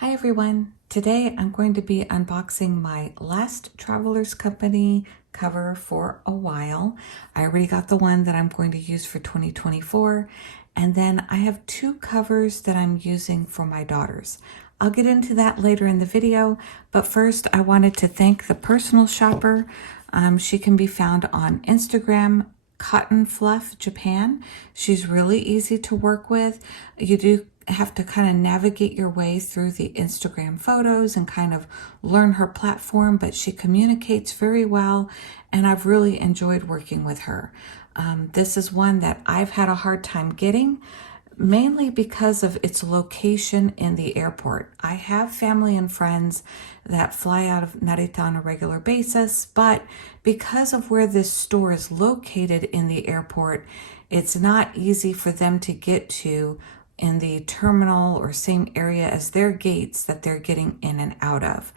Hi everyone. Today I'm going to be unboxing my last Traveler's Company cover for a while. I already got the one that I'm going to use for 2024, and then I have two covers that I'm using for my daughters. I'll get into that later in the video, but first I wanted to thank the personal shopper. She can be found on Instagram, Cotton Fluff Japan. She's really easy to work with. You do have to kind of navigate your way through the Instagram photos and kind of learn her platform, but she communicates very well, and I've really enjoyed working with her. This is one that I've had a hard time getting, mainly because of its location in the airport. I have family and friends that fly out of Narita on a regular basis, but because of where this store is located in the airport, it's not easy for them to get to in the terminal or same area as their gates that they're getting in and out of.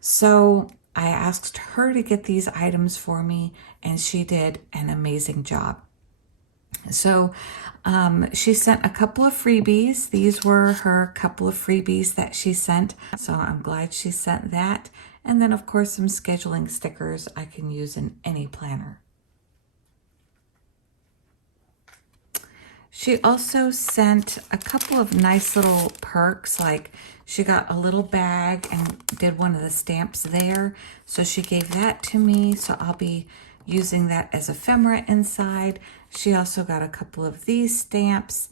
So I asked her to get these items for me, and she did an amazing job. So she sent a couple of freebies. These were her couple of freebies that she sent. So I'm glad she sent that. And then of course some scheduling stickers I can use in any planner. She also sent a couple of nice little perks, like she got a little bag and did one of the stamps there. So she gave that to me, so I'll be using that as ephemera inside. She also got a couple of these stamps.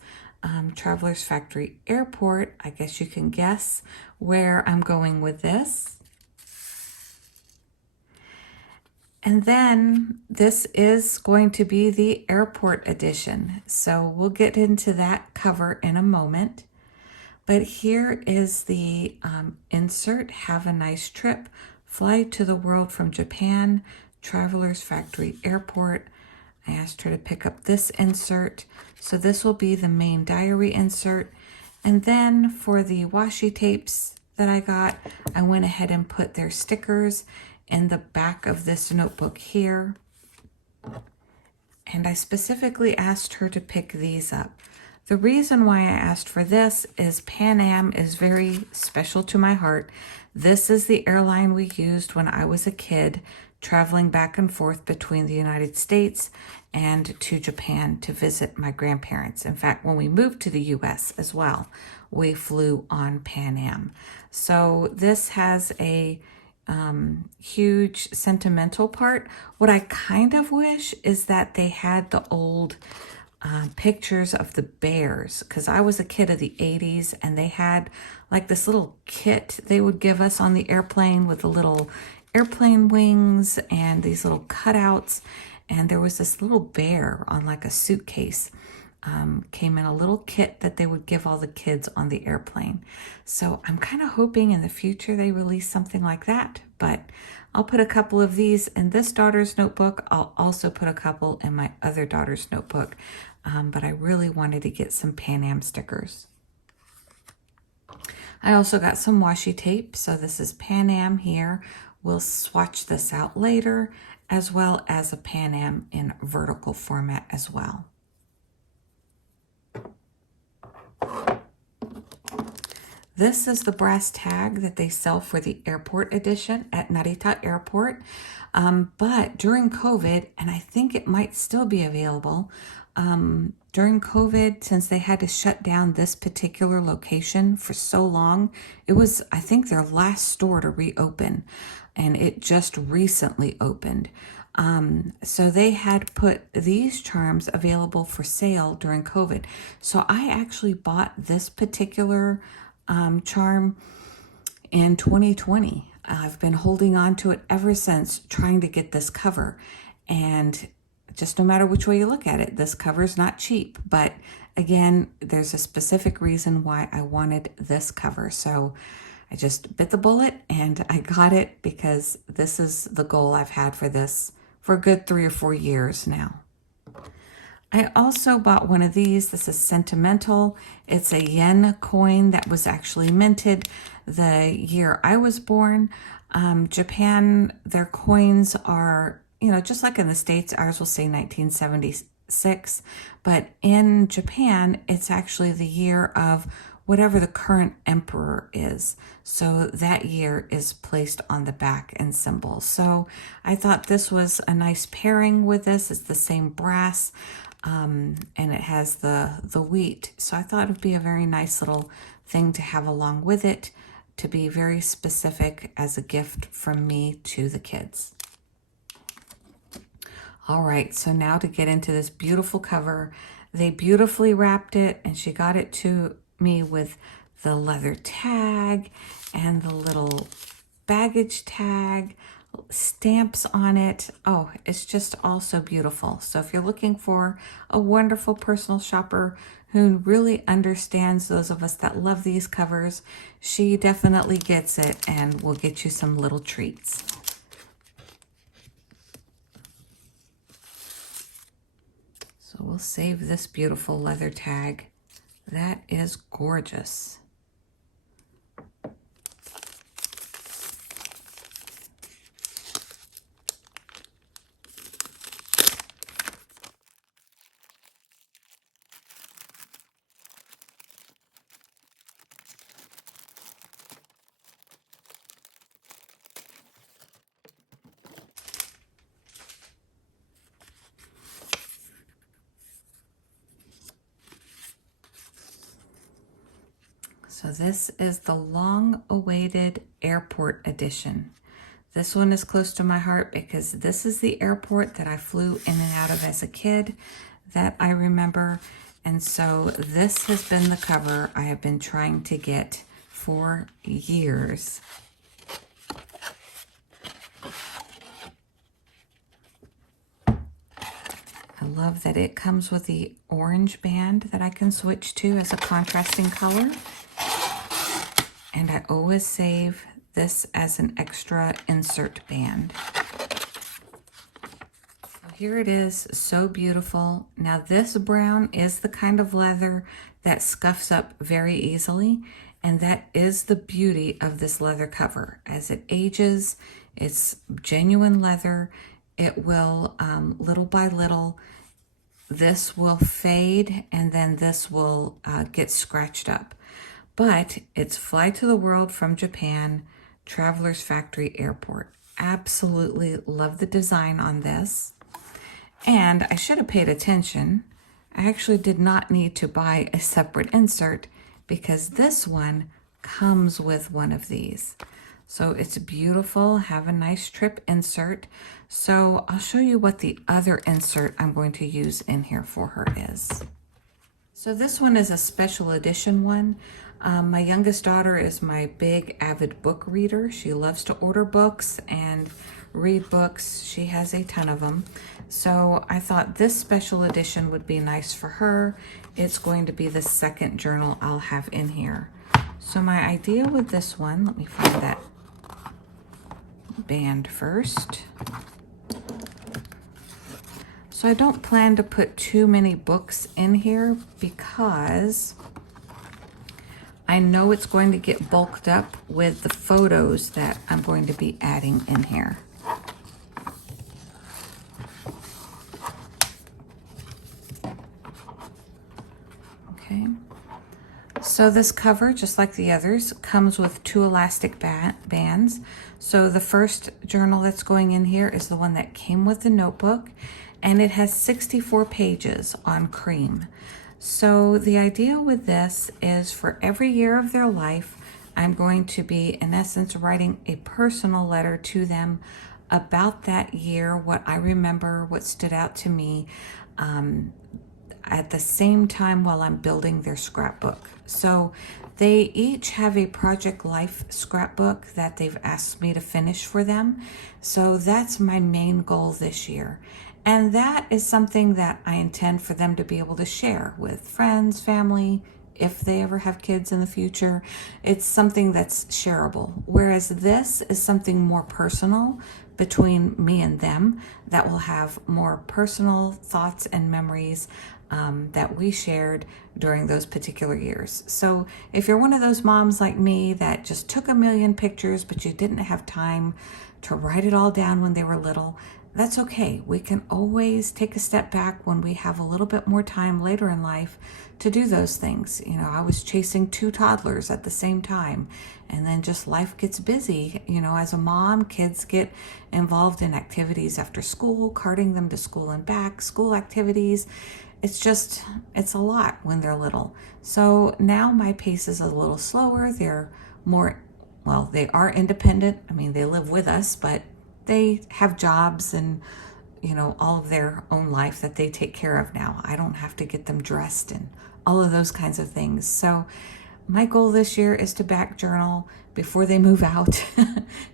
Travelers Factory Airport. I guess you can guess where I'm going with this. And then this is going to be the airport edition. So we'll get into that cover in a moment. But here is the insert. Have a nice trip. Fly to the world from Japan. Travelers Factory Airport. I asked her to pick up this insert. So this will be the main diary insert. And then for the washi tapes that I got, I went ahead and put their stickers in the back of this notebook here. And I specifically asked her to pick these up. The reason why I asked for this is Pan Am is very special to my heart. This is the airline we used when I was a kid, traveling back and forth between the United States and to Japan to visit my grandparents. In fact, when we moved to the US as well, we flew on Pan Am. So this has a huge sentimental part. What I kind of wish is that they had the old pictures of the bears, because I was a kid of the 80s and they had like this little kit they would give us on the airplane with the little airplane wings and these little cutouts, and there was this little bear on like a suitcase. Came in a little kit that they would give all the kids on the airplane. So I'm kind of hoping in the future they release something like that, but I'll put a couple of these in this daughter's notebook. I'll also put a couple in my other daughter's notebook, but I really wanted to get some Pan Am stickers. I also got some washi tape. So this is Pan Am here. We'll swatch this out later, as well as a Pan Am in vertical format as well. This is the brass tag that they sell for the airport edition at Narita Airport. But during COVID, and I think it might still be available, during COVID, since they had to shut down this particular location for so long, it was, I think, their last store to reopen, and it just recently opened. So they had put these charms available for sale during COVID. So I actually bought this particular charm in 2020. I've been holding on to it ever since, trying to get this cover. And just no matter which way you look at it, this cover is not cheap. But again, there's a specific reason why I wanted this cover. So I just bit the bullet and I got it, because this is the goal I've had for this for a good 3 or 4 years now. I also bought one of these. This is sentimental. It's a yen coin that was actually minted the year I was born. Japan, their coins are, just like in the States, ours will say 1976, but in Japan, it's actually the year of whatever the current emperor is. So that year is placed on the back and symbol. So I thought this was a nice pairing with this. It's the same brass, and it has the wheat. So I thought it would be a very nice little thing to have along with it, to be very specific as a gift from me to the kids. All right, so now to get into this beautiful cover. They beautifully wrapped it, and she got it to me with the leather tag and the little baggage tag, stamps on it. Oh, it's just all so beautiful. So if you're looking for a wonderful personal shopper who really understands those of us that love these covers, she definitely gets it and will get you some little treats. So we'll save this beautiful leather tag. That is gorgeous. So this is the long-awaited airport edition. This one is close to my heart because this is the airport that I flew in and out of as a kid that I remember. And so this has been the cover I have been trying to get for years. I love that it comes with the orange band that I can switch to as a contrasting color. And I always save this as an extra insert band. So here it is, so beautiful. Now this brown is the kind of leather that scuffs up very easily, and that is the beauty of this leather cover. As it ages, it's genuine leather. It will, little by little, this will fade, and then this will get scratched up. But it's Fly to the World from Japan, Travelers Factory Airport. Absolutely love the design on this. And I should have paid attention. I actually did not need to buy a separate insert because this one comes with one of these. So it's beautiful, have a nice trip insert. So I'll show you what the other insert I'm going to use in here for her is. So this one is a special edition one. My youngest daughter is my big avid book reader. She loves to order books and read books. She has a ton of them. So I thought this special edition would be nice for her. It's going to be the second journal I'll have in here. So my idea with this one, let me find that band first. So I don't plan to put too many books in here because I know it's going to get bulked up with the photos that I'm going to be adding in here. Okay. So this cover, just like the others, comes with two elastic bands. So the first journal that's going in here is the one that came with the notebook, and it has 64 pages on cream. So the idea with this is for every year of their life, I'm going to be, in essence, writing a personal letter to them about that year, what I remember, what stood out to me, at the same time while I'm building their scrapbook. So they each have a Project Life scrapbook that they've asked me to finish for them. So that's my main goal this year. And that is something that I intend for them to be able to share with friends, family, if they ever have kids in the future. It's something that's shareable. Whereas this is something more personal between me and them that will have more personal thoughts and memories that we shared during those particular years. So if you're one of those moms like me that just took a million pictures, but you didn't have time to write it all down when they were little, that's okay. We can always take a step back when we have a little bit more time later in life to do those things. You know, I was chasing 2 toddlers at the same time, and then just life gets busy. You know, as a mom, kids get involved in activities after school, carting them to school and back, school activities. It's a lot when they're little. So now my pace is a little slower. They're more, well, they are independent. I mean, they live with us, but they have jobs and, you know, all of their own life that they take care of now. I don't have to get them dressed and all of those kinds of things. So my goal this year is to back journal before they move out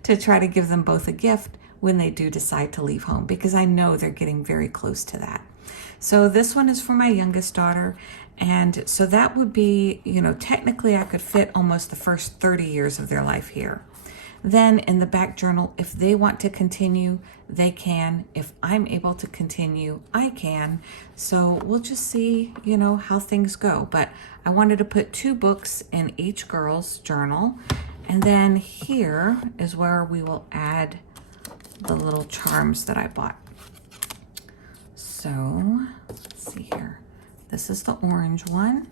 to try to give them both a gift when they do decide to leave home, because I know they're getting very close to that. So this one is for my youngest daughter. And so that would be, you know, technically I could fit almost the first 30 years of their life here. Then in the back journal, if they want to continue, they can. If I'm able to continue, I can. So we'll just see, you know, how things go. But I wanted to put 2 books in each girl's journal. And then here is where we will add the little charms that I bought. So let's see here. This is the orange one.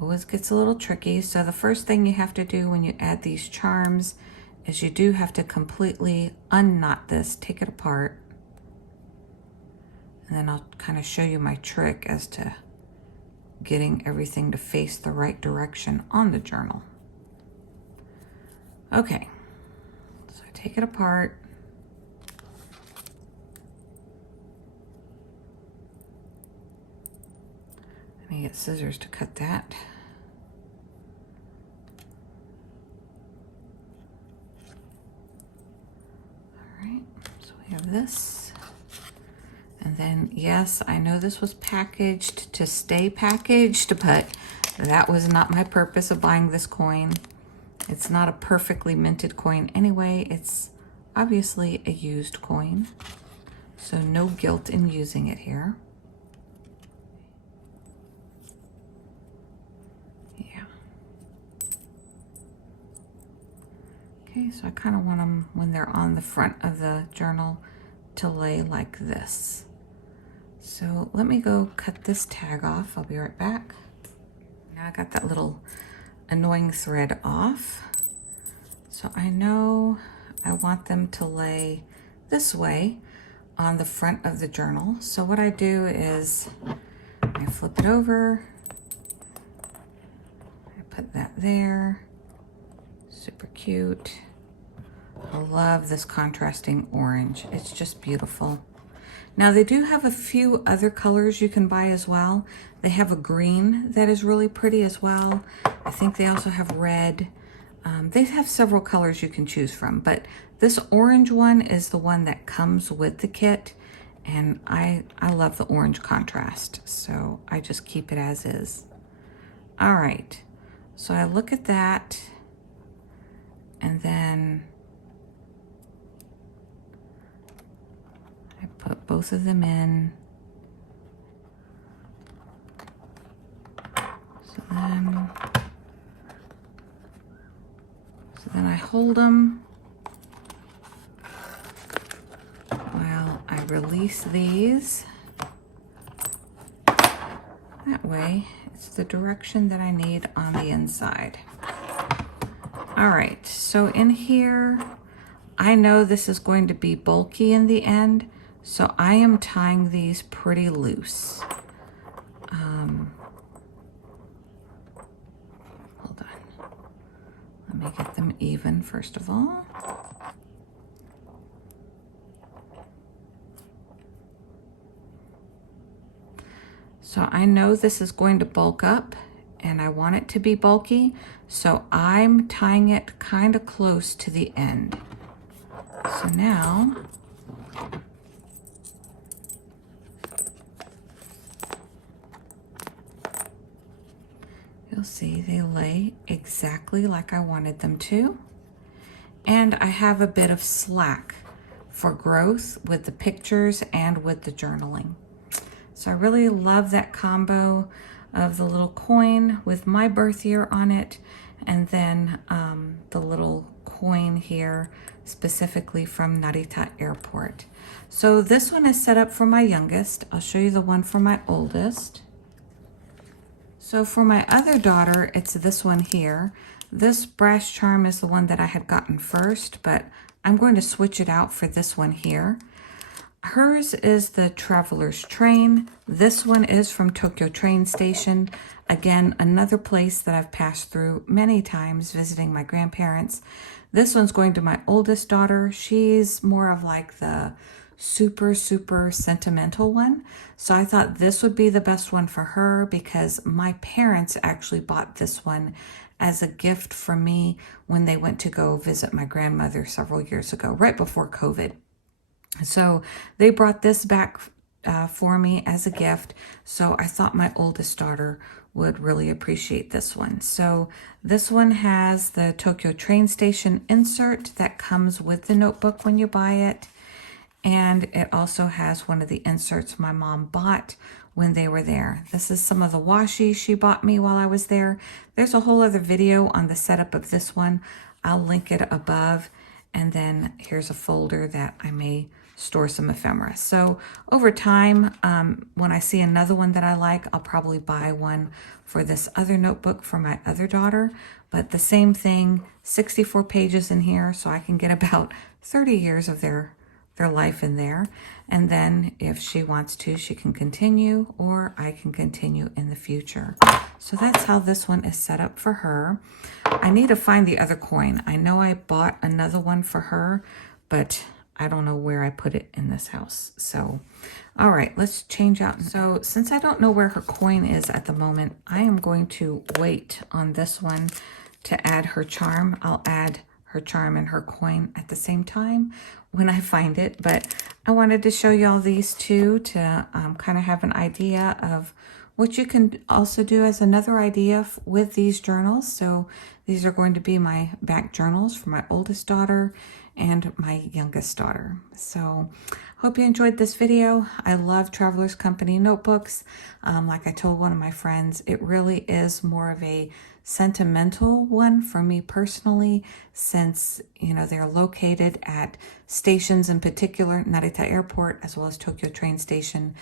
Always gets a little tricky. So the first thing you have to do when you add these charms is you do have to completely unknot this, take it apart. And then I'll kind of show you my trick as to getting everything to face the right direction on the journal. Okay, so I take it apart. Let me get scissors to cut that. All right, so we have this. And then, yes, I know this was packaged to stay packaged, but that was not my purpose of buying this coin. It's not a perfectly minted coin anyway. It's obviously a used coin, so no guilt in using it here. Yeah. Okay, so I kind of want them, when they're on the front of the journal, to lay like this. So let me go cut this tag off. I'll be right back. Now I got that little annoying thread off. So I know I want them to lay this way on the front of the journal. So what I do is I flip it over, I put that there, super cute. I love this contrasting orange. It's just beautiful. Now they do have a few other colors you can buy as well. They have a green that is really pretty as well. I think they also have red. They have several colors you can choose from, but this orange one is the one that comes with the kit, and I love the orange contrast, so I just keep it as is. All right, so I look at that, and then I put both of them in. So then I hold them while I release these. That way, it's the direction that I need on the inside. All right, so in here, I know this is going to be bulky in the end, so I am tying these pretty loose. Hold on. Let me get them even first of all. So I know this is going to bulk up and I want it to be bulky, so I'm tying it kind of close to the end. So now, you'll see they lay exactly like I wanted them to. And I have a bit of slack for growth with the pictures and with the journaling. So I really love that combo of the little coin with my birth year on it, and then the little coin here, specifically from Narita Airport. So this one is set up for my youngest. I'll show you the one for my oldest. So for my other daughter, it's this one here. This brass charm is the one that I had gotten first, but I'm going to switch it out for this one here. Hers is the Traveler's Train. This one is from Tokyo Train Station. Again, another place that I've passed through many times visiting my grandparents. This one's going to my oldest daughter. She's more of like the super sentimental one. So I thought this would be the best one for her because my parents actually bought this one as a gift for me when they went to go visit my grandmother several years ago, right before COVID. So they brought this back for me as a gift. So I thought my oldest daughter would really appreciate this one. So this one has the Tokyo Train Station insert that comes with the notebook when you buy it. And it also has one of the inserts my mom bought when they were there. This is some of the washi she bought me while I was there. There's a whole other video on the setup of this one. I'll link it above. And then here's a folder that I may store some ephemera. So over time, when I see another one that I like, I'll probably buy one for this other notebook for my other daughter. But the same thing, 64 pages in here, so I can get about 30 years of their life in there. And then if she wants to, she can continue, or I can continue in the future. So that's how this one is set up for her. I need to find the other coin. I know I bought another one for her, but I don't know where I put it in this house. So, all right, let's change out. So since I don't know where her coin is at the moment, I am going to wait on this one to add her charm. I'll add her charm and her coin at the same time when I find it. But I wanted to show you all these two to kind of have an idea of what you can also do as another idea with these journals. So these are going to be my back journals for my oldest daughter and my youngest daughter. So hope you enjoyed this video. I love Traveler's Company notebooks. Like I told one of my friends, it really is more of a sentimental one for me personally, since they're located at stations, in particular Narita Airport as well as Tokyo Train Station,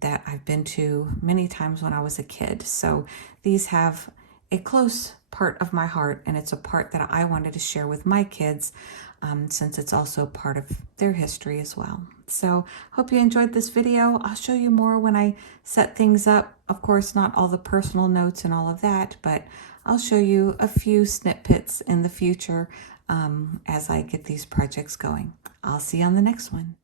that I've been to many times when I was a kid. So these have a close part of my heart, and it's a part that I wanted to share with my kids, since it's also part of their history as well. So hope you enjoyed this video. I'll show you more when I set things up. Of course, not all the personal notes and all of that, but I'll show you a few snippets in the future as I get these projects going. I'll see you on the next one.